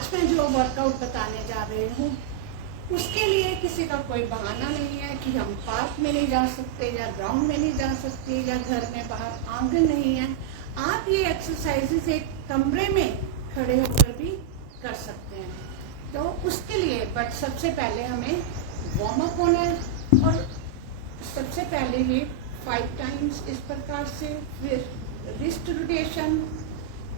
आज मैं जो वर्कआउट बताने जा रही हूँ उसके लिए किसी का कोई बहाना नहीं है कि हम पार्क में नहीं जा सकते या ग्राउंड में नहीं जा सकते या घर में बाहर आंगन नहीं है। आप ये एक्सरसाइजेस एक कमरे में खड़े होकर भी कर सकते हैं। तो उसके लिए बट सबसे पहले हमें वार्म अप होना है और सबसे पहले ये 5 टाइम्स इस प्रकार से, फिर wrist rotation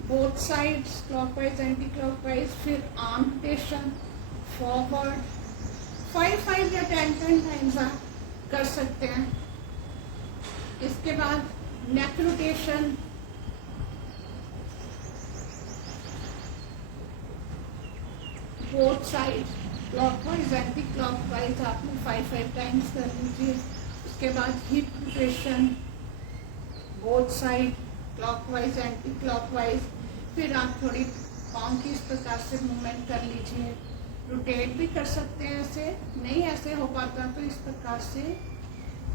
both sides clockwise anti clockwise, फिर आर्म रोटेशन फॉरवर्ड 5 या 10 टाइम्स आप कर सकते हैं। इसके बाद neck rotation, both side clockwise anti clockwise आपने 5 टाइम्स कर लीजिए। उसके बाद hip rotation both side clockwise anti clockwise, फिर आप थोड़ी पाँव की इस प्रकार से मूवमेंट कर लीजिए। रोटेट भी कर सकते हैं, ऐसे नहीं ऐसे हो पाता तो इस प्रकार से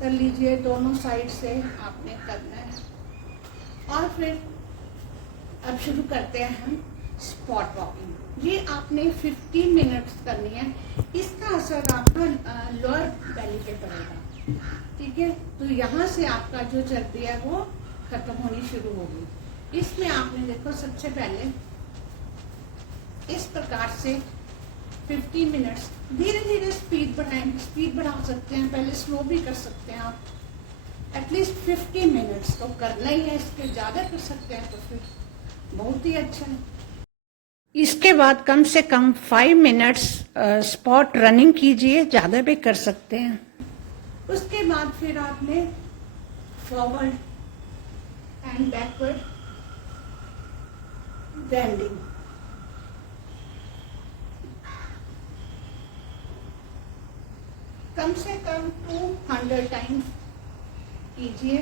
कर लीजिए। दोनों साइड से आपने करना है। और फिर अब शुरू करते हैं हम स्पॉट वॉकिंग। ये आपने 15 मिनट्स करनी है। इसका असर आपका लोअर बेली पे पड़ेगा, ठीक है। तो यहाँ से आपका जो चर्बी है वो खत्म होनी शुरू होगी। इसमें आपने देखो सबसे पहले इस प्रकार से 15 मिनट्स धीरे धीरे स्पीड बढ़ाएंगे। स्पीड बढ़ा सकते हैं, पहले स्लो भी कर सकते हैं आप। एटलीस्ट 15 मिनट्स तो करना ही है, इसके ज़्यादा कर सकते हैं तो फिर बहुत ही अच्छा है। इसके बाद कम से कम 5 मिनट्स स्पॉट रनिंग कीजिए, ज़्यादा भी कर सकते हैं। उसके बाद फिर आपने फॉरवर्ड एंड बैकवर्ड बेंडिंग, कम से कम 200 टाइम्स कीजिए।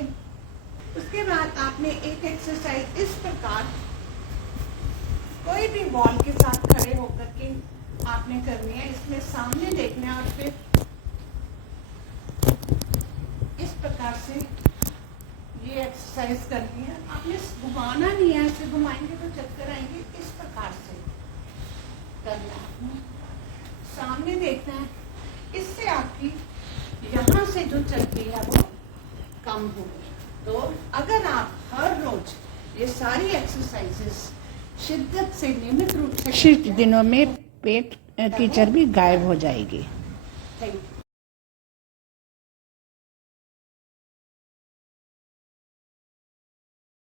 उसके बाद आपने एक एक्सरसाइज इस प्रकार कोई भी वॉल के साथ खड़े होकर के आपने करनी है। इसमें सामने देखना है और फिर इस प्रकार से ये एक्सरसाइज करनी है। आपने घुमाना नहीं है, ऐसे घुमाएंगे तो चक्कर आएंगे। इस प्रकार से करना है, सामने देखना है। इससे आपकी यहाँ से जो चर्बी है वो कम होगी। तो अगर आप हर रोज ये सारी एक्सरसाइजेस शिद्दत से नियमित रूप से कुछ दिनों में पेट की चर्बी गायब हो जाएगी। Thank you.